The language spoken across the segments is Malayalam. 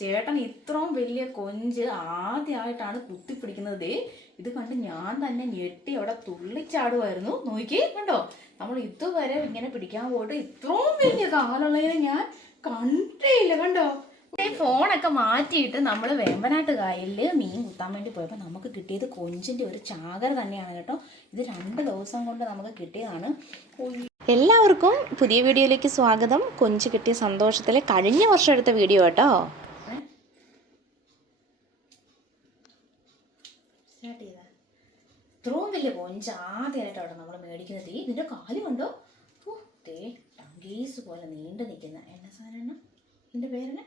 ചേട്ടൻ ഇത്രയും വലിയ കൊഞ്ച് ആദ്യമായിട്ടാണ് കുത്തിപ്പിടിക്കുന്നത്. ഇത് കണ്ട് ഞാൻ തന്നെ ഞെട്ടി അവിടെ തുള്ളിച്ചാടുമായിരുന്നു. നോക്കി കണ്ടോ, നമ്മൾ ഇതുവരെ ഇങ്ങനെ പിടിക്കാൻ പോയിട്ട് ഇത്രയും വലിയ കാലുള്ളതിനെ ഞാൻ കണ്ടേ ഇല്ല. കണ്ടോ, ഫോണൊക്കെ മാറ്റിയിട്ട് നമ്മൾ വേമ്പനാട്ട് കായലിൽ മീൻ കുത്താൻ വേണ്ടി പോയപ്പോൾ നമുക്ക് കിട്ടിയത് കൊഞ്ചിൻ്റെ ഒരു ചാകര തന്നെയാണ് കേട്ടോ. ഇത് 2 ദിവസം കൊണ്ട് നമുക്ക് കിട്ടിയതാണ്. എല്ലാവർക്കും പുതിയ വീഡിയോയിലേക്ക് സ്വാഗതം. കൊഞ്ച് കിട്ടിയ സന്തോഷത്തിൽ കഴിഞ്ഞ വർഷം എടുത്ത വീഡിയോ കേട്ടോ. സ്റ്റാർട്ട് ചെയ്താ ഇത്രയും വലിയ കൊഞ്ച് ആദ്യമായിട്ടാണ് നമ്മൾ മേടിക്കുന്നത്. ഇതിൻ്റെ കാല് കണ്ടോ, ടങ്കീസ് പോലെ നീണ്ടു നിൽക്കുന്ന എണ്ണ സാധനം. ഇതിൻ്റെ പേരെന്നെ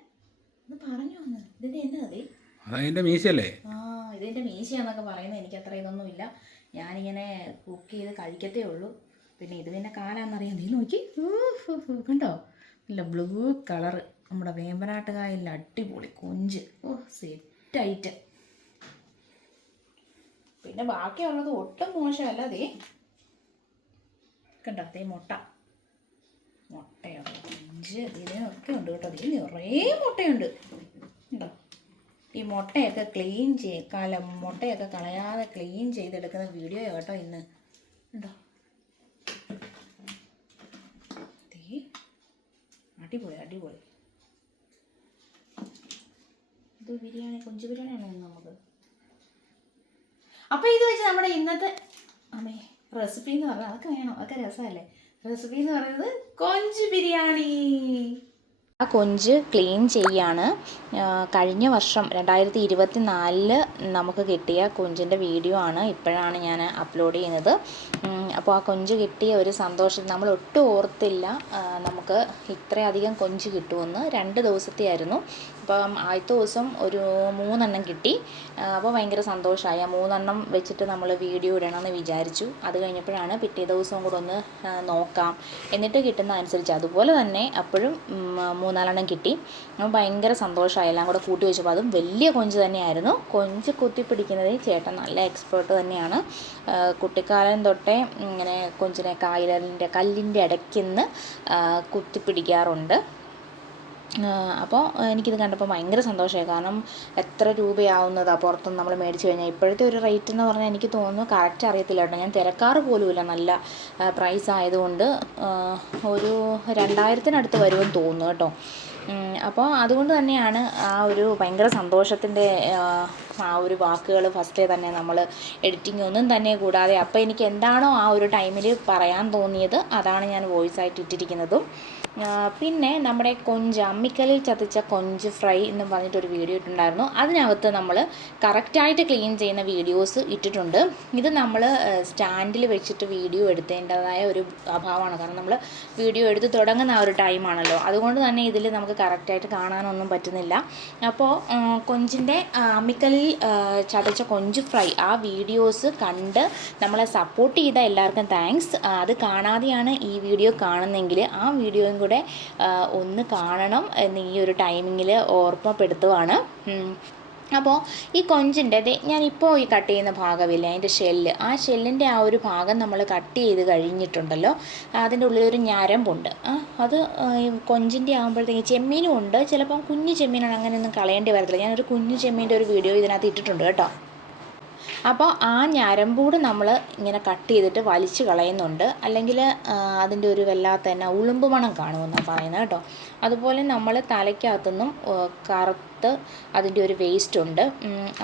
ഒന്ന് പറഞ്ഞു വന്ന്, ഇതിൻ്റെ എന്നതേ അതിൻ്റെ മീശയല്ലേ? ഇതിൻ്റെ മീശയാന്നൊക്കെ പറയുന്നത്. എനിക്ക് അത്ര ഇതൊന്നുമില്ല. ഞാനിങ്ങനെ കുക്ക് ചെയ്ത് കഴിക്കത്തേ ഉള്ളൂ. പിന്നെ ഇത് പിന്നെ കാലാന്നറിയാം. നീ നോക്കി, കണ്ടോ, നല്ല ബ്ലൂ കളറ്. നമ്മുടെ വേമ്പനാട്ട് കായലിൽ അടിപൊളി കൊഞ്ച്. സെറ്റായിട്ട്. പിന്നെ ബാക്കിയുള്ളത് ഒട്ടും മോശമല്ല. അതേ കണ്ടോ, അതേ മുട്ടയുള്ള കൊഞ്ച് ഇതിനൊക്കെ ഉണ്ട് കേട്ടോ. അതിൽ നിറയെ മുട്ടയുണ്ട് കണ്ടോ. ഈ മുട്ടയൊക്കെ ക്ലീൻ മുട്ടയൊക്കെ കളയാതെ ക്ലീൻ ചെയ്തെടുക്കുന്ന വീഡിയോ കേട്ടോ ഇന്ന്. ഉണ്ടോ, അടിപൊളി. ഇത് ബിരിയാണി, കൊഞ്ച് ബിരിയാണിയാണോ ഇന്ന് നമുക്ക്? അപ്പോൾ ഇത് വെച്ച് നമ്മുടെ ഇന്നത്തെ റെസിപ്പി എന്ന് പറഞ്ഞാൽ അതൊക്കെ വേണം, അതൊക്കെ രസമല്ലേ. റെസിപ്പി എന്ന് പറയുന്നത് കൊഞ്ച് ബിരിയാണി. ആ കൊഞ്ച് ക്ലീൻ ചെയ്യാണ്. കഴിഞ്ഞ വർഷം 2024 നമുക്ക് കിട്ടിയ കൊഞ്ചിൻ്റെ വീഡിയോ ആണ് ഇപ്പോഴാണ് ഞാൻ അപ്ലോഡ് ചെയ്യുന്നത്. അപ്പോൾ ആ കൊഞ്ച് കിട്ടിയ ഒരു സന്തോഷം നമ്മൾ ഒട്ടും ഓർത്തില്ല നമുക്ക് ഇത്രയധികം കൊഞ്ച് കിട്ടുമെന്ന്. 2 ദിവസത്തെ ആയിരുന്നു. അപ്പം ആദ്യത്തെ ദിവസം ഒരു 3 എണ്ണം കിട്ടി. അപ്പോൾ ഭയങ്കര സന്തോഷമായി. ആ 3 എണ്ണം വെച്ചിട്ട് നമ്മൾ വീഡിയോ ഇടണമെന്ന് വിചാരിച്ചു. അത് കഴിഞ്ഞപ്പോഴാണ് പിറ്റേ ദിവസവും കൂടെ ഒന്ന് നോക്കാം എന്നിട്ട് കിട്ടുന്ന അനുസരിച്ച് അതുപോലെ തന്നെ അപ്പോഴും 3-4 എണ്ണം കിട്ടി. അപ്പോൾ ഭയങ്കര സന്തോഷമായി. എല്ലാം കൂടെ കൂട്ടി വെച്ചപ്പോൾ അതും വലിയ കൊഞ്ച് തന്നെയായിരുന്നു. കൊഞ്ച് കുത്തിപ്പിടിക്കുന്നതിൽ ചേട്ടൻ നല്ല എക്സ്പേർട്ട് തന്നെയാണ്. കുട്ടിക്കാലം തൊട്ടേ ഇങ്ങനെ കൊഞ്ചിനെ കല്ലിൻ്റെ ഇടയ്ക്ക് നിന്ന് കുത്തിപ്പിടിക്കാറുണ്ട്. അപ്പോൾ എനിക്കിത് കണ്ടപ്പോൾ ഭയങ്കര സന്തോഷമായി. കാരണം എത്ര രൂപയാവുന്നതാണ് പുറത്തുനിന്ന് നമ്മൾ മേടിച്ച് കഴിഞ്ഞാൽ. ഇപ്പോഴത്തെ ഒരു റേറ്റ് എന്ന് പറഞ്ഞാൽ എനിക്ക് തോന്നുന്നു കറക്റ്റ് അറിയത്തില്ല കേട്ടോ. ഞാൻ തിരക്കാറ് പോലുമില്ല. നല്ല പ്രൈസ് ആയതുകൊണ്ട് ഒരു 2000-നടുത്ത് വരുമെന്ന് തോന്നുന്നു കേട്ടോ. അപ്പോൾ അതുകൊണ്ട് തന്നെയാണ് ആ ഒരു ഭയങ്കര സന്തോഷത്തിൻ്റെ ആ ഒരു വാക്കുകൾ ഫസ്റ്റേ തന്നെ നമ്മൾ എഡിറ്റിംഗ് ഒന്നും തന്നെ കൂടാതെ അപ്പോൾ എനിക്ക് എന്താണോ ആ ഒരു ടൈമിൽ പറയാൻ തോന്നിയത് അതാണ് ഞാൻ വോയിസ് ആയിട്ട് ഇട്ടിരിക്കുന്നതും. പിന്നെ നമ്മുടെ കൊഞ്ച് അമ്മിക്കല്ലിൽ ചതച്ച കൊഞ്ച് ഫ്രൈ എന്ന് പറഞ്ഞിട്ടൊരു വീഡിയോ ഇട്ടിട്ടുണ്ടായിരുന്നു. അതിനകത്ത് നമ്മൾ കറക്റ്റായിട്ട് ക്ലീൻ ചെയ്യുന്ന വീഡിയോസ് ഇട്ടിട്ടുണ്ട്. ഇത് നമ്മൾ സ്റ്റാൻഡിൽ വെച്ചിട്ട് വീഡിയോ എടുത്തതിൻ്റെതായ ഒരു അഭാവമാണ്. കാരണം നമ്മൾ വീഡിയോ എടുത്ത് തുടങ്ങുന്ന ആ ഒരു ടൈമാണല്ലോ. അതുകൊണ്ട് തന്നെ ഇതിൽ നമുക്ക് കറക്റ്റായിട്ട് കാണാനൊന്നും പറ്റുന്നില്ല. അപ്പോൾ കൊഞ്ചിൻ്റെ അമ്മിക്കല്ലിൽ ചതച്ച കൊഞ്ച് ഫ്രൈ ആ വീഡിയോസ് കണ്ട് നമ്മളെ സപ്പോർട്ട് ചെയ്ത എല്ലാവർക്കും താങ്ക്സ്. അത് കാണാതെയാണ് ഈ വീഡിയോ കാണുന്നതെങ്കിൽ ആ വീഡിയോയും കൂടെ ഒന്ന് കാണണം എന്ന് ഈ ഒരു ടൈമിങ്ങിൽ ഓർമ്മപ്പെടുത്തുവാണ്. അപ്പോൾ ഈ കൊഞ്ചിൻ്റെ ഞാനിപ്പോൾ ഈ കട്ട് ചെയ്യുന്ന ഭാഗമില്ല, അതിൻ്റെ ഷെല്ല്, ആ ഷെല്ലിൻ്റെ ആ ഒരു ഭാഗം നമ്മൾ കട്ട് ചെയ്ത് കഴിഞ്ഞിട്ടുണ്ടല്ലോ. അതിൻ്റെ ഉള്ളിലൊരു ഞരമ്പുണ്ട്. അത് കൊഞ്ചിൻ്റെ ആകുമ്പോഴത്തേക്ക് ചെമ്മീനും ഉണ്ട്. ചിലപ്പം കുഞ്ഞു ചെമ്മീനാണ്, അങ്ങനെയൊന്നും കളയേണ്ടി വരത്തില്ല. ഞാനൊരു കുഞ്ഞു ചെമ്മീൻ്റെ ഒരു വീഡിയോ ഇതിനകത്ത് ഇട്ടിട്ടുണ്ട് കേട്ടോ. അപ്പോൾ ആ ഞരമ്പൂട് നമ്മൾ ഇങ്ങനെ കട്ട് ചെയ്തിട്ട് വലിച്ച് കളയുന്നുണ്ട്. അല്ലെങ്കിൽ അതിൻ്റെ ഒരു വല്ലാത്ത തന്നെ ഉളുമ്പ് മണം കാണുമെന്നാണ് പറയുന്നത് കേട്ടോ. അതുപോലെ നമ്മൾ തലയ്ക്കകത്തുനിന്നും കറുത്ത് അതിൻ്റെ ഒരു വേസ്റ്റ് ഉണ്ട്,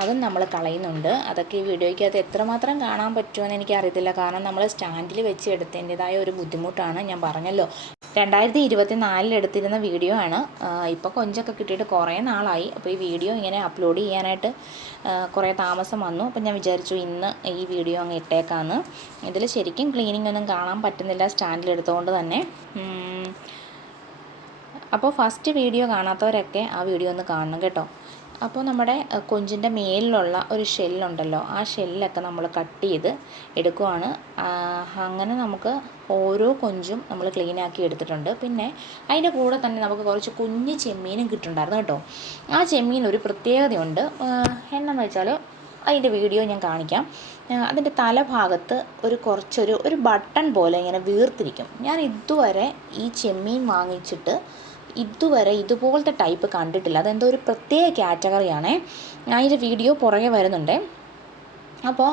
അതും നമ്മൾ കളയുന്നുണ്ട്. അതൊക്കെ ഈ വീഡിയോയ്ക്കകത്ത് എത്രമാത്രം കാണാൻ പറ്റുമെന്ന് എനിക്കറിയത്തില്ല. കാരണം നമ്മൾ സ്റ്റാൻഡിൽ വെച്ച് എടുത്തതിൻ്റെതായ ഒരു ബുദ്ധിമുട്ടാണ്. ഞാൻ പറഞ്ഞല്ലോ 2024 എടുത്തിരുന്ന വീഡിയോ ആണ്. ഇപ്പോൾ കൊഞ്ചൊക്കെ കിട്ടിയിട്ട് കുറേ നാളായി. അപ്പോൾ ഈ വീഡിയോ ഇങ്ങനെ അപ്ലോഡ് ചെയ്യാനായിട്ട് കുറേ താമസം വന്നു. അപ്പോൾ ഞാൻ വിചാരിച്ചു ഇന്ന് ഈ വീഡിയോ അങ്ങ് ഇട്ടേക്കാമെന്ന്. ഇതിൽ ശരിക്കും ക്ലീനിങ് ഒന്നും കാണാൻ പറ്റുന്നില്ല സ്റ്റാൻഡിലെടുത്തുകൊണ്ട് തന്നെ. അപ്പോൾ ഫസ്റ്റ് വീഡിയോ കാണാത്തവരൊക്കെ ആ വീഡിയോ ഒന്ന് കാണണം കേട്ടോ. അപ്പോൾ നമ്മുടെ കൊഞ്ചിൻ്റെ മേലിലുള്ള ഒരു ഷെല്ലുണ്ടല്ലോ, ആ ഷെല്ലൊക്കെ നമ്മൾ കട്ട് ചെയ്ത് എടുക്കുവാണ്. അങ്ങനെ നമുക്ക് ഓരോ കൊഞ്ചും നമ്മൾ ക്ലീനാക്കി എടുത്തിട്ടുണ്ട്. പിന്നെ അതിൻ്റെ കൂടെ തന്നെ നമുക്ക് കുറച്ച് കുഞ്ഞ് ചെമ്മീനും കിട്ടുന്നുണ്ടായിരുന്നു കേട്ടോ. ആ ചെമ്മീൻ ഒരു പ്രത്യേകതയുണ്ട്. എന്നാന്ന് വെച്ചാൽ അതിൻ്റെ വീഡിയോ ഞാൻ കാണിക്കാം. അതിൻ്റെ തലഭാഗത്ത് ഒരു ബട്ടൺ പോലെ ഇങ്ങനെ വീർത്തിരിക്കും. ഞാൻ ഇതുവരെ ഈ ചെമ്മീൻ വാങ്ങിച്ചിട്ട് ഇതുവരെ ഇതുപോലത്തെ ടൈപ്പ് കണ്ടിട്ടില്ല. അതെന്തോ ഒരു പ്രത്യേക കാറ്റഗറിയാണേ. അതിൻ്റെ വീഡിയോ പുറകെ വരുന്നുണ്ട്. അപ്പോൾ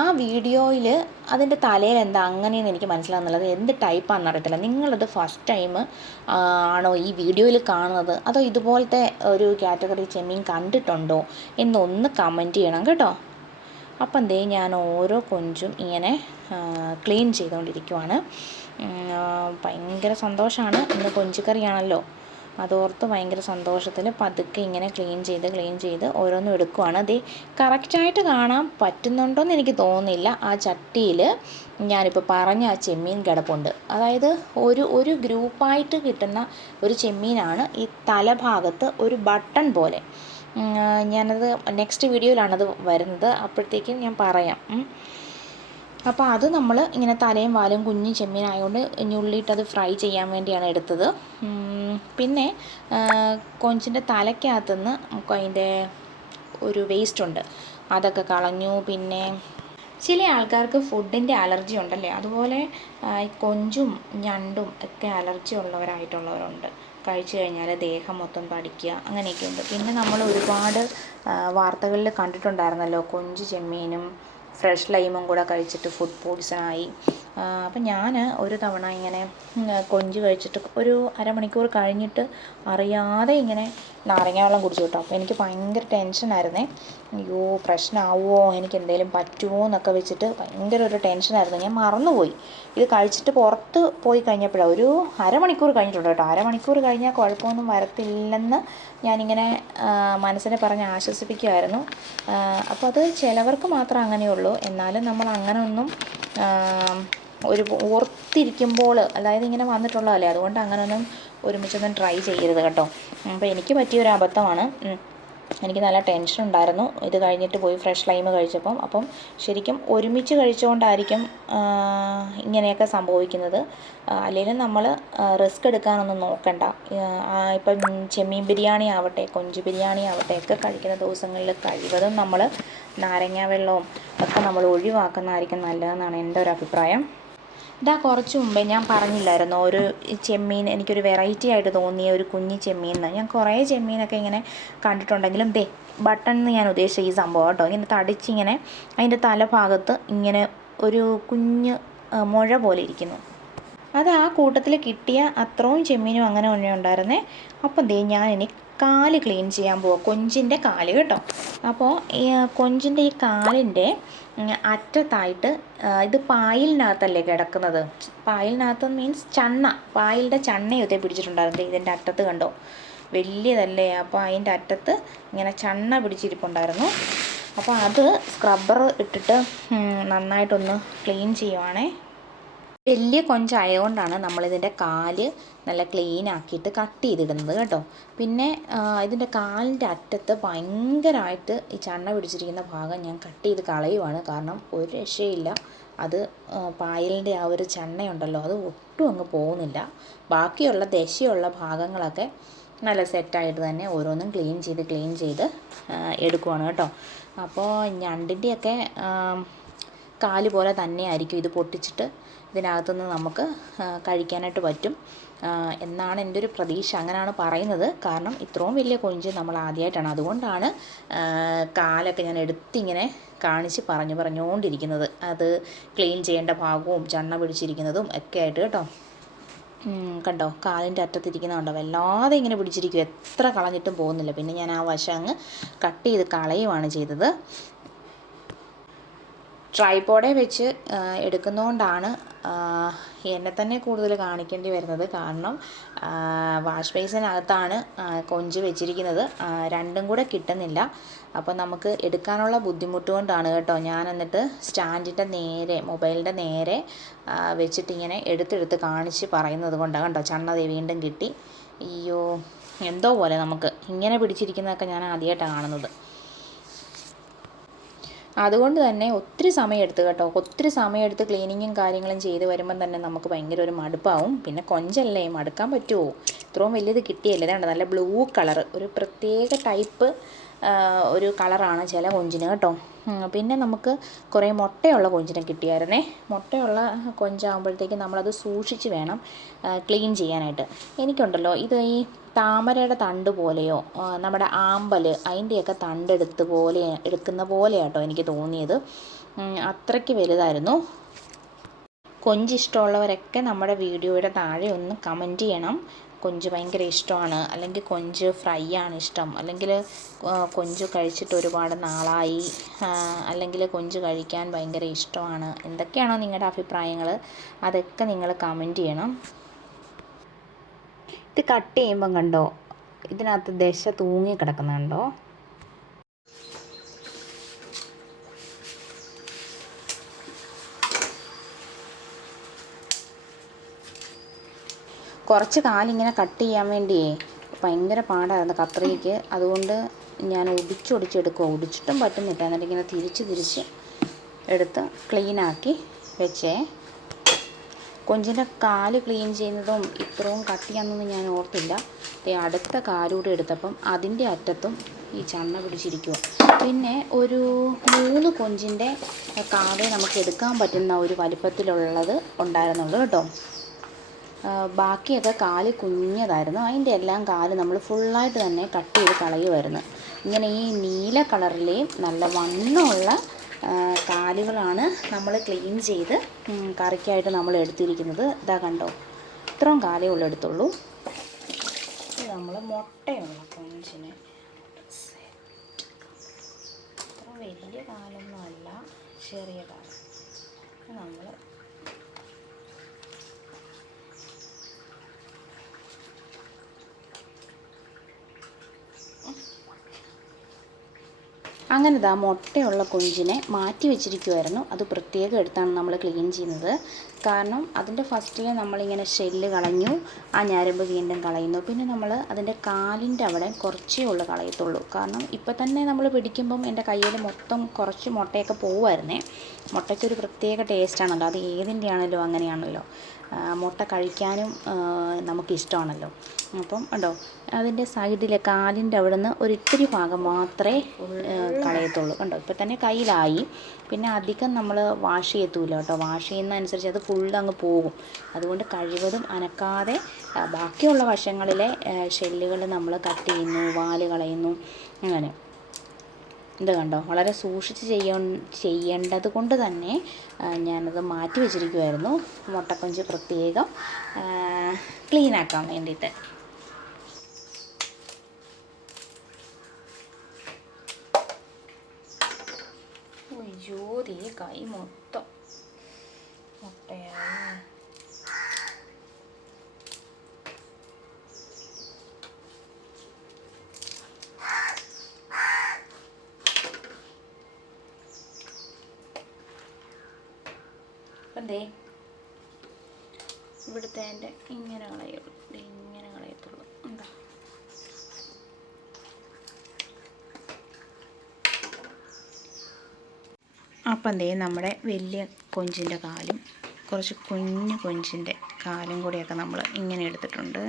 ആ വീഡിയോയിൽ അതിൻ്റെ തലയിൽ എന്താ അങ്ങനെയെന്ന് എനിക്ക് മനസ്സിലാകുന്നില്ല. അത് എന്ത് ടൈപ്പാണെന്ന് അറിയത്തില്ല. നിങ്ങളത് ഫസ്റ്റ് ടൈം ആണോ ഈ വീഡിയോയിൽ കാണുന്നത്, അതോ ഇതുപോലത്തെ ഒരു കാറ്റഗറി ചെമ്മീൻ കണ്ടിട്ടുണ്ടോ എന്നൊന്ന് കമൻറ്റ് ചെയ്യണം കേട്ടോ. അപ്പം എന്തേ ഞാൻ ഓരോ കൊഞ്ചും ഇങ്ങനെ ക്ലീൻ ചെയ്തുകൊണ്ടിരിക്കുവാണ്. ഭയങ്കര സന്തോഷമാണ്, ഇന്ന് കൊഞ്ചുകറിയാണല്ലോ, അതോർത്ത് ഭയങ്കര സന്തോഷത്തിൽ പതുക്കെ ഇങ്ങനെ ക്ലീൻ ചെയ്ത് ഓരോന്നും എടുക്കുവാണ്. അത് കറക്റ്റായിട്ട് കാണാൻ പറ്റുന്നുണ്ടോയെന്ന് എനിക്ക് തോന്നുന്നില്ല. ആ ചട്ടിയിൽ ഞാനിപ്പോൾ പറഞ്ഞ ആ ചെമ്മീൻ കിടപ്പുണ്ട്. അതായത് ഒരു ഗ്രൂപ്പായിട്ട് കിട്ടുന്ന ഒരു ചെമ്മീനാണ്. ഈ തലഭാഗത്ത് ഒരു ബട്ടൺ പോലെ, ഞാനത് നെക്സ്റ്റ് വീഡിയോയിലാണത് വരുന്നത്, അപ്പോഴത്തേക്കും ഞാൻ പറയാം. അപ്പോൾ അത് നമ്മൾ ഇങ്ങനെ തലയും വാലും കുഞ്ഞു ചെമ്മീനായതുകൊണ്ട് ഞുള്ളിയിട്ടത് ഫ്രൈ ചെയ്യാൻ വേണ്ടിയാണ് എടുത്തത്. പിന്നെ കൊഞ്ചിൻ്റെ തലയ്ക്കകത്തുനിന്ന് നമുക്ക് അതിൻ്റെ ഒരു വേസ്റ്റ് ഉണ്ട്, അതൊക്കെ കളഞ്ഞു. പിന്നെ ചില ആൾക്കാർക്ക് ഫുഡിൻ്റെ അലർജി ഉണ്ടല്ലേ, അതുപോലെ കൊഞ്ചും ഞണ്ടും ഒക്കെ അലർജി ഉള്ളവരായിട്ടുള്ളവരുണ്ട്. കഴിച്ചു കഴിഞ്ഞാൽ ദേഹം മൊത്തം തടിക്കുക, അങ്ങനെയൊക്കെ ഉണ്ട്. പിന്നെ നമ്മൾ ഒരുപാട് വാർത്തകളിൽ കണ്ടിട്ടുണ്ടായിരുന്നല്ലോ, കൊഞ്ച് ചെമ്മീനും ഫ്രഷ് ലൈമും കൂടെ കഴിച്ചിട്ട് ഫുഡ് പോയ്സണായി. അപ്പം ഞാൻ ഒരു തവണ ഇങ്ങനെ കൊഞ്ച് കഴിച്ചിട്ട് ഒരു അരമണിക്കൂർ കഴിഞ്ഞിട്ട് അറിയാതെ ഇങ്ങനെ നാരങ്ങ വെള്ളം കുടിച്ചു കേട്ടോ. അപ്പോൾ എനിക്ക് ഭയങ്കര ടെൻഷനായിരുന്നേ. അയ്യോ പ്രശ്നമാവുമോ, എനിക്ക് എന്തെങ്കിലും പറ്റുമോ എന്നൊക്കെ വെച്ചിട്ട് ഭയങ്കര ഒരു ടെൻഷനായിരുന്നു. ഞാൻ മറന്നുപോയി. ഇത് കഴിച്ചിട്ട് പുറത്ത് പോയി കഴിഞ്ഞപ്പോഴാണ്, ഒരു അരമണിക്കൂർ കഴിഞ്ഞിട്ടുണ്ട് കേട്ടോ. അരമണിക്കൂർ കഴിഞ്ഞാൽ കുഴപ്പമൊന്നും വരത്തില്ലെന്ന് ഞാനിങ്ങനെ മനസ്സിനെ പറഞ്ഞ് ആശ്വസിപ്പിക്കുമായിരുന്നു. അപ്പോൾ അത് ചിലവർക്ക് മാത്രമേ അങ്ങനെയുള്ളൂ. എന്നാലും നമ്മൾ അങ്ങനെ ഒന്നും ഒരു ഓർത്തിരിക്കുമ്പോൾ, അതായത് ഇങ്ങനെ വന്നിട്ടുള്ളതല്ലേ, അതുകൊണ്ട് അങ്ങനെയൊന്നും ഒരുമിച്ചൊന്നും ട്രൈ ചെയ്യരുത് കേട്ടോ. അപ്പോൾ എനിക്ക് പറ്റിയൊരു അബദ്ധമാണ്. എനിക്ക് നല്ല ടെൻഷൻ ഉണ്ടായിരുന്നു ഇത് കഴിഞ്ഞിട്ട് പോയി ഫ്രഷ് ലൈം കഴിച്ചപ്പം. അപ്പം ശരിക്കും ഒരുമിച്ച് കഴിച്ചുകൊണ്ടായിരിക്കും ഇങ്ങനെയൊക്കെ സംഭവിക്കുന്നത്. അല്ലെങ്കിൽ നമ്മൾ റിസ്ക് എടുക്കാനൊന്നും നോക്കണ്ട. ഇപ്പം ചെമ്മീൻ ബിരിയാണി ആവട്ടെ, കൊഞ്ച് ബിരിയാണി ആവട്ടെ ഒക്കെ കഴിക്കുന്ന ദിവസങ്ങളിൽ കഴിവതും നമ്മൾ നാരങ്ങ വെള്ളവും ഒക്കെ നമ്മൾ ഒഴിവാക്കുന്നതായിരിക്കും നല്ലതെന്നാണ് എൻ്റെ ഒരു അഭിപ്രായം. ഇതാ കുറച്ച് മുമ്പേ ഞാൻ പറഞ്ഞില്ലായിരുന്നോ ഒരു ചെമ്മീൻ എനിക്കൊരു വെറൈറ്റി ആയിട്ട് തോന്നിയ ഒരു കുഞ്ഞി ചെമ്മീൻ എന്ന്. ഞാൻ കുറേ ചെമ്മീനൊക്കെ ഇങ്ങനെ കണ്ടിട്ടുണ്ടെങ്കിലും ബട്ടൺ എന്ന് ഞാൻ ഉദ്ദേശിച്ച ഈ സംഭവം കേട്ടോ, ഇങ്ങനെ തടിച്ചിങ്ങനെ അതിൻ്റെ തലഭാഗത്ത് ഇങ്ങനെ ഒരു കുഞ്ഞ് മുഴ പോലെ ഇരിക്കുന്നു. അത് ആ കൂട്ടത്തിൽ കിട്ടിയ അത്രയും ചെമ്മീനും അങ്ങനെ തന്നെ ഉണ്ടായിരുന്നേ. അപ്പം ഞാനിനി കാല് ക്ലീൻ ചെയ്യാൻ പോവാം, കൊഞ്ചിൻ്റെ കാല് കേട്ടോ. അപ്പോൾ ഈ കൊഞ്ചിൻ്റെ ഈ കാലിൻ്റെ അറ്റത്തായിട്ട് ഇത് പായലിനകത്തല്ലേ കിടക്കുന്നത്, പായലിനകത്ത് മീൻസ് ചണ്ണ, പായലിൻ്റെ ചണ്ണയൊക്കെ പിടിച്ചിട്ടുണ്ടായിരുന്നു. ഇതിൻ്റെ അറ്റത്ത് കണ്ടോ, വലിയതല്ലേ. അപ്പോൾ അതിൻ്റെ അറ്റത്ത് ഇങ്ങനെ ചണ്ണ പിടിച്ചിരിപ്പുണ്ടായിരുന്നു. അപ്പോൾ അത് സ്ക്രബ്ബർ ഇട്ടിട്ട് നന്നായിട്ടൊന്ന് ക്ലീൻ ചെയ്യുവാണേ. വലിയ കൊഞ്ചായതുകൊണ്ടാണ് നമ്മളിതിൻ്റെ കാല് നല്ല ക്ലീൻ ആക്കിയിട്ട് കട്ട് ചെയ്തിടുന്നത് കേട്ടോ. പിന്നെ ഇതിൻ്റെ കാലിൻ്റെ അറ്റത്ത് ഭയങ്കരമായിട്ട് ഈ ചണ്ണ പിടിച്ചിരിക്കുന്ന ഭാഗം ഞാൻ കട്ട് ചെയ്ത് കളയുവാണ്. കാരണം ഒരു രക്ഷയില്ല, അത് പായലിൻ്റെ ആ ഒരു ചണ്ണയുണ്ടല്ലോ, അത് ഒട്ടും അങ്ങ് പോകുന്നില്ല. ബാക്കിയുള്ള ദശയുള്ള ഭാഗങ്ങളൊക്കെ നല്ല സെറ്റായിട്ട് തന്നെ ഓരോന്നും ക്ലീൻ ചെയ്ത് എടുക്കുവാണ് കേട്ടോ. അപ്പോൾ ഞണ്ടിൻ്റെയൊക്കെ കാല് പോലെ തന്നെ ആയിരിക്കും ഇത് പൊട്ടിച്ചിട്ട് ഇതിനകത്തുനിന്ന് നമുക്ക് കഴിക്കാനായിട്ട് പറ്റും എന്നാണ് എൻ്റെ ഒരു പ്രതീക്ഷ. അങ്ങനെയാണ് പറയുന്നത്. കാരണം ഇത്രയും വലിയ കൊഞ്ച് നമ്മൾ ആദ്യമായിട്ടാണ്, അതുകൊണ്ടാണ് കാലൊക്കെ ഞാൻ എടുത്തിങ്ങനെ കാണിച്ച് പറഞ്ഞുകൊണ്ടിരിക്കുന്നത്. അത് ക്ലീൻ ചെയ്യേണ്ട ഭാഗവും ചണ്ണ പിടിച്ചിരിക്കുന്നതും ഒക്കെ ആയിട്ട് കേട്ടോ. കണ്ടോ, കാലിൻ്റെ അറ്റത്തിരിക്കുന്നതുണ്ടോ, വല്ലാതെ ഇങ്ങനെ പിടിച്ചിരിക്കും, എത്ര കളഞ്ഞിട്ടും പോകുന്നില്ല. പിന്നെ ഞാൻ ആ വശം അങ്ങ് കട്ട് ചെയ്ത് കളയുവാണ് ചെയ്തത്. ട്രൈപോഡെ വെച്ച് എടുക്കുന്നതുകൊണ്ടാണ് എന്നെ തന്നെ കൂടുതൽ കാണിക്കേണ്ടി വരുന്നത്. കാരണം വാഷ് ബേസിനകത്താണ് കൊഞ്ച് വെച്ചിരിക്കുന്നത്, രണ്ടും കൂടെ കിട്ടുന്നില്ല. അപ്പോൾ നമുക്ക് എടുക്കാനുള്ള ബുദ്ധിമുട്ട് കൊണ്ടാണ് കേട്ടോ ഞാൻ എന്നിട്ട് സ്റ്റാൻഡിൻ്റെ നേരെ, മൊബൈലിൻ്റെ നേരെ വെച്ചിട്ടിങ്ങനെ എടുത്തെടുത്ത് കാണിച്ച് പറയുന്നത് കൊണ്ടാണ് കേട്ടോ. ചണ്ണതേ വീണ്ടും കിട്ടി. അയ്യോ എന്തോ പോലെ, നമുക്ക് ഇങ്ങനെ പിടിച്ചിരിക്കുന്നതൊക്കെ ഞാൻ ആദ്യമായിട്ടാണ് കാണുന്നത്. അതുകൊണ്ട് തന്നെ ഒത്തിരി സമയമെടുത്ത് കേട്ടോ, ഒത്തിരി സമയമെടുത്ത് ക്ലീനിങ്ങും കാര്യങ്ങളും ചെയ്ത് വരുമ്പം തന്നെ നമുക്ക് ഭയങ്കര ഒരു മടുപ്പാവും. പിന്നെ കൊഞ്ചല്ലേ, മടുക്കാൻ പറ്റുമോ? ഇത്രയും വലിയത് കിട്ടിയില്ല. ഇതുണ്ട് നല്ല ബ്ലൂ കളർ, ഒരു പ്രത്യേക ടൈപ്പ് ഒരു കളറാണ് ചില കൊഞ്ചിന് കേട്ടോ. പിന്നെ നമുക്ക് കുറേ മുട്ടയുള്ള കൊഞ്ചിനെ കിട്ടിയായിരുന്നേ. മുട്ടയുള്ള കൊഞ്ചാകുമ്പോഴത്തേക്കും നമ്മളത് സൂക്ഷിച്ച് വേണം ക്ലീൻ ചെയ്യാനായിട്ട്. എനിക്കുണ്ടല്ലോ ഇത് ഈ താമരയുടെ തണ്ട് പോലെയോ നമ്മുടെ ആമ്പൽ അതിൻ്റെയൊക്കെ എടുക്കുന്ന പോലെയാട്ടോ എനിക്ക് തോന്നിയത്. അത്രയ്ക്ക് വലുതായിരുന്നു. കൊഞ്ച് ഇഷ്ടമുള്ളവരൊക്കെ നമ്മുടെ വീഡിയോയുടെ താഴെ ഒന്ന് കമൻറ്റ് ചെയ്യണം. കൊഞ്ച് ഭയങ്കര ഇഷ്ടമാണ്, അല്ലെങ്കിൽ കൊഞ്ച് ഫ്രൈ ആണ് ഇഷ്ടം, അല്ലെങ്കിൽ കൊഞ്ച് കഴിച്ചിട്ട് ഒരുപാട് നാളായി, അല്ലെങ്കിൽ കൊഞ്ച് കഴിക്കാൻ ഭയങ്കര ഇഷ്ടമാണ്. എന്തൊക്കെയാണോ നിങ്ങളുടെ അഭിപ്രായങ്ങൾ അതൊക്കെ നിങ്ങൾ കമൻറ്റ് ചെയ്യണം. ഇത് കട്ട് ചെയ്യുമ്പം കണ്ടോ ഇതിനകത്ത് ദശ തൂങ്ങി കിടക്കുന്നുണ്ടോ? കുറച്ച് കാലിങ്ങനെ കട്ട് ചെയ്യാൻ വേണ്ടിയേ ഭയങ്കര പാടായിരുന്നു കത്രികയ്ക്ക്. അതുകൊണ്ട് ഞാൻ ഒടിച്ചിട്ടും പറ്റുന്നില്ല. എന്നിട്ട് ഇങ്ങനെ തിരിച്ച് എടുത്ത് ക്ലീനാക്കി വെച്ചേ. കൊഞ്ചിൻ്റെ കാല് ക്ലീൻ ചെയ്യുന്നതും ഇത്രയും കട്ട് ചെയ്യാമെന്നൊന്നും ഞാൻ ഓർത്തില്ല. അടുത്ത കാലൂടെ എടുത്തപ്പം അതിൻ്റെ അറ്റത്തും ഈ ചണ്ണ പിടിച്ചിരിക്കുക. പിന്നെ ഒരു 3 കൊഞ്ചിൻ്റെ കാലേ നമുക്ക് എടുക്കാൻ പറ്റുന്ന ഒരു വലിപ്പത്തിലുള്ളത് ഉണ്ടായിരുന്നുള്ളൂ കേട്ടോ. ബാക്കിയൊക്കെ കാല് കുഞ്ഞതായിരുന്നു. അതിൻ്റെ എല്ലാം കാല് നമ്മൾ ഫുള്ളായിട്ട് തന്നെ കട്ട് ചെയ്ത് കളയുമായിരുന്നു. ഇങ്ങനെ ഈ നീല കളറിലെയും നല്ല വണ്ണമുള്ള കാലുകളാണ് നമ്മൾ ക്ലീൻ ചെയ്ത് കറിക്കായിട്ട് നമ്മൾ എടുത്തിരിക്കുന്നത്. ഇതാ കണ്ടോ, ഇത്രയും കാലേ ഉള്ളൂ എടുത്തുള്ളൂ. ഇത് നമ്മൾ മുട്ടയുള്ള കൊഞ്ചിന് ഇത്ര വലിയ കാലൊന്നും അല്ല, ചെറിയ കാലം. നമ്മൾ അങ്ങനെ ഇതാ മുട്ടയുള്ള കൊഞ്ചിനെ മാറ്റി വെച്ചിരിക്കുമായിരുന്നു. അത് പ്രത്യേകം എടുത്താണ് നമ്മൾ ക്ലീൻ ചെയ്യുന്നത്. കാരണം അതിൻ്റെ ഫസ്റ്റിൽ നമ്മളിങ്ങനെ ഷെല്ല് കളഞ്ഞു, ആ ഞരമ്പ് വീണ്ടും കളയുന്നു. പിന്നെ നമ്മൾ അതിൻ്റെ കാലിൻ്റെ അവിടെ കുറച്ചേ ഉള്ളൂ കളയത്തുള്ളൂ. കാരണം ഇപ്പം തന്നെ നമ്മൾ പിടിക്കുമ്പം എൻ്റെ കയ്യിൽ മൊത്തം കുറച്ച് മുട്ടയൊക്കെ പോവുമായിരുന്നേ. മുട്ടയ്ക്കൊരു പ്രത്യേക ടേസ്റ്റാണല്ലോ, അത് ഏതിൻ്റെ ആണല്ലോ അങ്ങനെയാണല്ലോ. മുട്ട കഴിക്കാനും നമുക്കിഷ്ടമാണല്ലോ. അപ്പം ഉണ്ടോ അതിൻ്റെ സൈഡിൽ കാലിൻ്റെ അവിടെ നിന്ന് ഒരിത്തിരി ഭാഗം മാത്രമേ കളയത്തുള്ളൂ. കണ്ടോ ഇപ്പം തന്നെ കയ്യിലായി. പിന്നെ അധികം നമ്മൾ വാഷ് ചെയ്യത്തൂല കേട്ടോ. വാഷ് ചെയ്യുന്നതനുസരിച്ച് അത് ഫുള്ള് അങ്ങ് പോകും. അതുകൊണ്ട് കഴിവതും അനക്കാതെ ബാക്കിയുള്ള വശങ്ങളിലെ ഷെല്ലുകൾ നമ്മൾ കട്ട് ചെയ്യുന്നു, വാല് കളയുന്നു. അങ്ങനെ ഇത് കണ്ടോ വളരെ സൂക്ഷിച്ച് ചെയ്യേണ്ടത് കൊണ്ട് തന്നെ ഞാനത് മാറ്റി വെച്ചിരിക്കുമായിരുന്നു. മുട്ടക്കൊഞ്ച് പ്രത്യേകം ക്ലീനാക്കാൻ വേണ്ടിയിട്ട്. ജോലി കൈ മൊത്തം മുട്ടയായി. അതെ ഇവിടുത്തെ എൻ്റെ ഇങ്ങനെ കളയുള്ളൂ, ഇങ്ങനെ കളയത്തുള്ളൂ. എന്താ അപ്പം എന്തേ നമ്മുടെ വലിയ കൊഞ്ചിൻ്റെ കാലും കുറച്ച് കുഞ്ഞു കൊഞ്ചിൻ്റെ കാലും കൂടിയൊക്കെ നമ്മൾ ഇങ്ങനെ എടുത്തിട്ടുണ്ട്.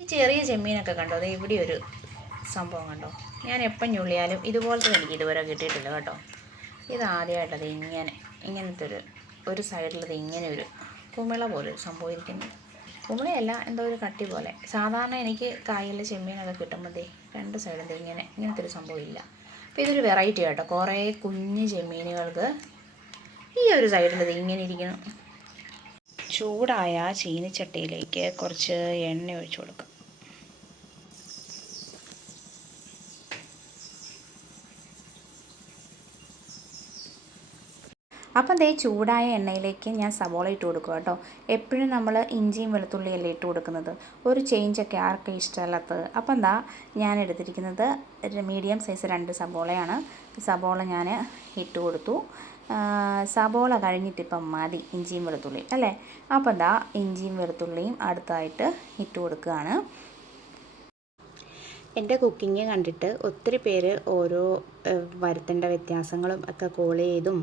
ഈ ചെറിയ ചെമ്മീനൊക്കെ കണ്ടോ, അത് ഇവിടെ ഒരു സംഭവം കണ്ടോ. ഞാൻ എപ്പം ഞുള്ളിയാലും ഇതുപോലത്തെ എനിക്ക് ഇതുവരെ കിട്ടിയിട്ടില്ല കേട്ടോ. ഇതാദ്യമായിട്ടത് ഇങ്ങനത്തെ ഒരു സൈഡിലത് ഇങ്ങനെ ഒരു കുമിള പോലെ സംഭവം ഇരിക്കുന്നു. കുമിളയല്ല, എന്തോ ഒരു കട്ടി പോലെ. സാധാരണ എനിക്ക് കായലിലെ ചെമ്മീനൊക്കെ കിട്ടുമ്പോഴേ 2 സൈഡിൽ ഇങ്ങനത്തെ ഒരു സംഭവം ഇല്ല. അപ്പോൾ ഇതൊരു വെറൈറ്റി കേട്ടോ. കുറേ കുഞ്ഞ് ചെമ്മീനുകൾക്ക് ഈ ഒരു സൈഡിലത് ഇങ്ങനെ ഇരിക്കുന്നു. ചൂടായ ചീനിച്ചട്ടിയിലേക്ക് കുറച്ച് എണ്ണ ഒഴിച്ചു കൊടുക്കാം. അപ്പം ദേ ചൂടായ എണ്ണയിലേക്ക് ഞാൻ സവോള ഇട്ട് കൊടുക്കുക കേട്ടോ. എപ്പോഴും നമ്മൾ ഇഞ്ചിയും വെളുത്തുള്ളിയല്ലേ ഇട്ട് കൊടുക്കുന്നത്. ഒരു ചേഞ്ചൊക്കെ ആർക്കും ഇഷ്ടമല്ലാത്തത്. അപ്പം എന്താ ഞാൻ എടുത്തിരിക്കുന്നത് മീഡിയം സൈസ് 2 സവോളയാണ്. സവോള ഞാൻ ഇട്ട് കൊടുത്തു. സവോള കഴിഞ്ഞിട്ടിപ്പം മതി ഇഞ്ചിയും വെളുത്തുള്ളിയും അല്ലേ. അപ്പം എന്താ ഇഞ്ചിയും വെളുത്തുള്ളിയും അടുത്തായിട്ട് ഇട്ട് കൊടുക്കുകയാണ്. എൻ്റെ കുക്കിങ് കണ്ടിട്ട് ഒത്തിരി പേര് ഓരോ വരുത്തേണ്ട വ്യത്യാസങ്ങളും ഒക്കെ കോൾ ചെയ്തും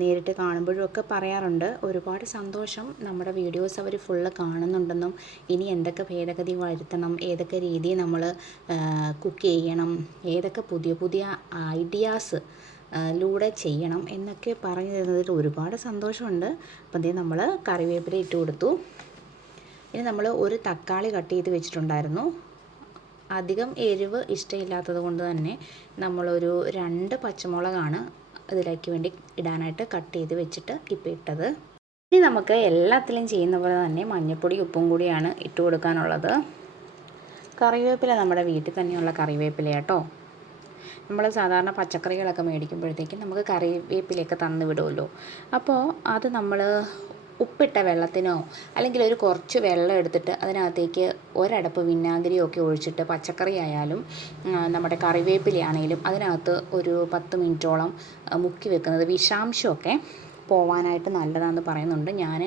നേരിട്ട് കാണുമ്പോഴും ഒക്കെ പറയാറുണ്ട്. ഒരുപാട് സന്തോഷം, നമ്മുടെ വീഡിയോസ് അവർ ഫുള്ള് കാണുന്നുണ്ടെന്നും ഇനി എന്തൊക്കെ ഭേദഗതി വരുത്തണം, ഏതൊക്കെ രീതി നമ്മൾ കുക്ക് ചെയ്യണം, ഏതൊക്കെ പുതിയ പുതിയ ഐഡിയാസ് ലൂടെ ചെയ്യണം എന്നൊക്കെ പറഞ്ഞു തരുന്നതിൽ ഒരുപാട് സന്തോഷമുണ്ട്. അപ്പം അതേ നമ്മൾ കറിവേപ്പില ഇട്ട് കൊടുത്തു. ഇനി നമ്മൾ ഒരു തക്കാളി കട്ട് ചെയ്ത് വെച്ചിട്ടുണ്ടായിരുന്നു. അധികം എരിവ് ഇഷ്ടമില്ലാത്തത് കൊണ്ട് തന്നെ നമ്മളൊരു 2 പച്ചമുളകാണ് ഇതിലേക്ക് വേണ്ടി ഇടാനായിട്ട് കട്ട് ചെയ്ത് വെച്ചിട്ട് ഇപ്പോൾ ഇട്ടത്. ഇനി നമുക്ക് എല്ലാത്തിലും ചെയ്യുന്ന പോലെ തന്നെ മഞ്ഞൾപ്പൊടി ഉപ്പും കൂടിയാണ് ഇട്ട് കൊടുക്കാനുള്ളത്. കറിവേപ്പില നമ്മുടെ വീട്ടിൽ തന്നെയുള്ള കറിവേപ്പില കേട്ടോ. നമ്മൾ സാധാരണ പച്ചക്കറികളൊക്കെ മേടിക്കുമ്പോഴത്തേക്കും നമുക്ക് കറിവേപ്പിലയൊക്കെ തന്നു വിടുമല്ലോ. അപ്പോൾ അത് നമ്മൾ ഉപ്പിട്ട വെള്ളത്തിനോ അല്ലെങ്കിൽ ഒരു കുറച്ച് വെള്ളം എടുത്തിട്ട് അതിനകത്തേക്ക് ഒരടപ്പ് വിനാഗിരിയോ ഒക്കെ ഒഴിച്ചിട്ട് പച്ചക്കറി ആയാലും നമ്മുടെ കറിവേപ്പിലയാണെങ്കിലും അതിനകത്ത് ഒരു 10 മിനിറ്റോളം മുക്കി വെക്കുന്നത് വിഷാംശമൊക്കെ പോവാനായിട്ട് നല്ലതാണെന്ന് പറയുന്നുണ്ട്. ഞാൻ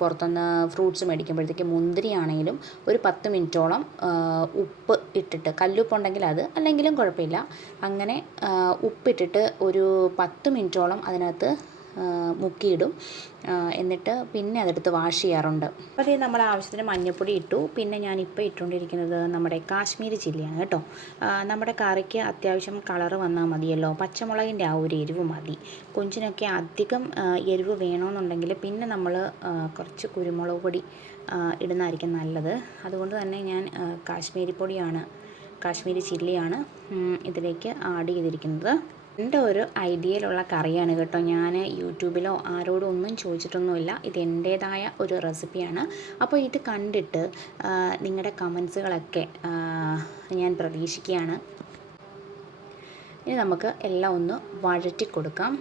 പുറത്തുനിന്ന് ഫ്രൂട്ട്സ് മേടിക്കുമ്പോഴത്തേക്ക് മുന്തിരി ആണെങ്കിലും ഒരു 10 മിനിറ്റോളം ഉപ്പ് ഇട്ടിട്ട്, കല്ലുപ്പുണ്ടെങ്കിൽ അത്, അല്ലെങ്കിലും കുഴപ്പമില്ല, അങ്ങനെ ഉപ്പിട്ടിട്ട് ഒരു 10 മിനിറ്റോളം അതിനകത്ത് മുക്കിയിടും. എന്നിട്ട് പിന്നെ അതെടുത്ത് വാഷ് ചെയ്യാറുണ്ട്. അപ്പോൾ അതേ നമ്മൾ ആവശ്യത്തിന് മഞ്ഞൾപ്പൊടി ഇട്ടു. പിന്നെ ഞാനിപ്പോൾ ഇട്ടുകൊണ്ടിരിക്കുന്നത് നമ്മുടെ കാശ്മീരി ചില്ലിയാണ് കേട്ടോ. നമ്മുടെ കറിക്ക് അത്യാവശ്യം കളറ് വന്നാൽ മതിയല്ലോ. പച്ചമുളകിൻ്റെ ആ ഒരു എരിവ് മതി. കൊഞ്ചിനൊക്കെ അധികം എരിവ് വേണമെന്നുണ്ടെങ്കിൽ പിന്നെ നമ്മൾ കുറച്ച് കുരുമുളക് പൊടി ഇടുന്നതായിരിക്കും നല്ലത്. അതുകൊണ്ട് തന്നെ ഞാൻ കാശ്മീരി ചില്ലിയാണ് ഇതിലേക്ക് ആഡ് ചെയ്തിരിക്കുന്നത്. എൻ്റെ ഒരു ഐഡിയയിലുള്ള കറിയാണ് കേട്ടോ. ഞാൻ യൂട്യൂബിലോ ആരോടും ഒന്നും ചോദിച്ചിട്ടൊന്നുമില്ല. ഇത് എൻ്റേതായ ഒരു റെസിപ്പിയാണ്. അപ്പോൾ ഇത് കണ്ടിട്ട് നിങ്ങളുടെ കമൻസുകളൊക്കെ ഞാൻ പ്രതീക്ഷിക്കുകയാണ്. ഇനി നമുക്ക് എല്ലാം ഒന്ന് വഴറ്റി കൊടുക്കാം.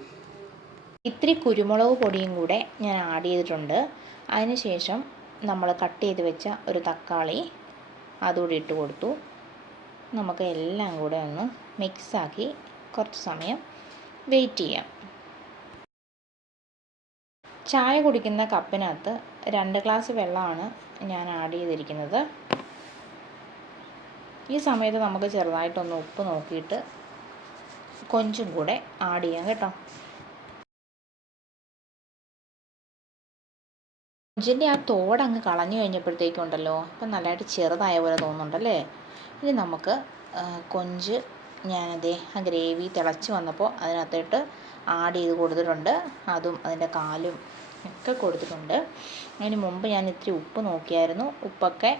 ഇത്തിരി കുരുമുളക് പൊടിയും കൂടെ ഞാൻ ആഡ് ചെയ്തിട്ടുണ്ട്. അതിനുശേഷം നമ്മൾ കട്ട് ചെയ്ത് വെച്ച ഒരു തക്കാളി അതുകൂടി ഇട്ട് കൊടുത്തു. നമുക്ക് എല്ലാം കൂടെ ഒന്ന് മിക്സാക്കി കുറച്ച് സമയം വെയിറ്റ് ചെയ്യാം. ചായ കുടിക്കുന്ന കപ്പിനകത്ത് 2 ഗ്ലാസ് വെള്ളമാണ് ഞാൻ ആഡ് ചെയ്തിരിക്കുന്നത്. ഈ സമയത്ത് നമുക്ക് ചെറുതായിട്ടൊന്ന് ഉപ്പ് നോക്കിയിട്ട് കൊഞ്ചും കൂടെ ആഡ് ചെയ്യാം കേട്ടോ. കൊഞ്ചിൻ്റെ ആ തോടങ്ങ് കളഞ്ഞു കഴിഞ്ഞപ്പോഴത്തേക്കുണ്ടല്ലോ അപ്പം നല്ലതായിട്ട് ചെറുതായ പോലെ തോന്നുന്നുണ്ടല്ലേ. ഇനി നമുക്ക് കൊഞ്ച് ഞാനതേ ആ ഗ്രേവി തിളച്ച് വന്നപ്പോൾ അതിനകത്തോട്ട് ആഡ് ചെയ്ത് കൊടുത്തിട്ടുണ്ട്. അതും അതിൻ്റെ കാലും ഒക്കെ കൊടുത്തിട്ടുണ്ട്. അതിന് മുമ്പ് ഞാൻ ഇത്തിരി ഉപ്പ് നോക്കിയായിരുന്നു. ഉപ്പൊക്കെ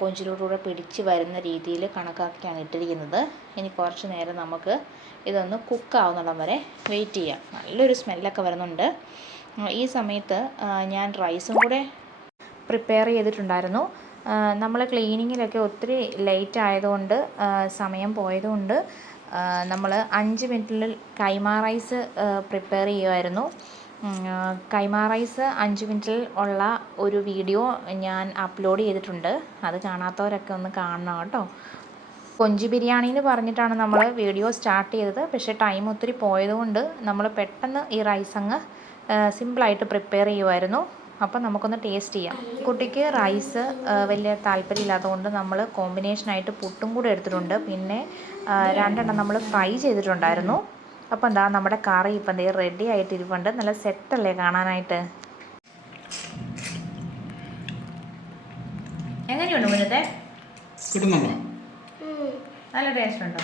കൊഞ്ചിലോടുകൂടെ പിടിച്ച് വരുന്ന രീതിയിൽ കണക്കാക്കിയാണ് ഇട്ടിരിക്കുന്നത്. ഇനി കുറച്ച് നേരം നമുക്ക് ഇതൊന്ന് കുക്കാവുന്നിടം വരെ വെയിറ്റ് ചെയ്യാം. നല്ലൊരു സ്മെല്ലൊക്കെ വരുന്നുണ്ട്. ഈ സമയത്ത് ഞാൻ റൈസും കൂടെ പ്രിപ്പയർ ചെയ്തിട്ടുണ്ടായിരുന്നു. നമ്മൾ ക്ലീനിങ്ങിലൊക്കെ ഒത്തിരി ലേറ്റ് ആയതുകൊണ്ട്, സമയം പോയതുകൊണ്ട് നമ്മൾ 5 മിനിറ്റിൽ കൈമ റൈസ് പ്രിപ്പയർ ചെയ്യുമായിരുന്നു. കൈമ റൈസ് 5 മിനിറ്റിൽ ഉള്ള ഒരു വീഡിയോ ഞാൻ അപ്ലോഡ് ചെയ്തിട്ടുണ്ട്. അത് കാണാത്തവരൊക്കെ ഒന്ന് കാണണം കേട്ടോ. കൊഞ്ച് ബിരിയാണി എന്ന് പറഞ്ഞിട്ടാണ് നമ്മൾ വീഡിയോ സ്റ്റാർട്ട് ചെയ്തത്. പക്ഷേ ടൈം ഒത്തിരി പോയതുകൊണ്ട് നമ്മൾ പെട്ടെന്ന് ഈ റൈസ് അങ്ങ് സിമ്പിളായിട്ട് പ്രിപ്പയർ ചെയ്യുമായിരുന്നു. അപ്പം നമുക്കൊന്ന് ടേസ്റ്റ് ചെയ്യാം. കുട്ടിക്ക് റൈസ് വലിയ താല്പര്യമില്ലാത്തതുകൊണ്ട് നമ്മൾ കോമ്പിനേഷനായിട്ട് പുട്ടും കൂടെ എടുത്തിട്ടുണ്ട്. പിന്നെ 2 എണ്ണം നമ്മൾ ഫ്രൈ ചെയ്തിട്ടുണ്ടായിരുന്നു. അപ്പോൾ എന്താ നമ്മുടെ കറി ഇപ്പം എന്തേ റെഡി ആയിട്ടിരിപ്പുണ്ട്. നല്ല സെറ്റല്ലേ കാണാനായിട്ട്. എങ്ങനെയുണ്ട് മുന്നത്തെ? കിട്ടുന്നുണ്ടോ? നല്ല ടേസ്റ്റ് ഉണ്ടോ?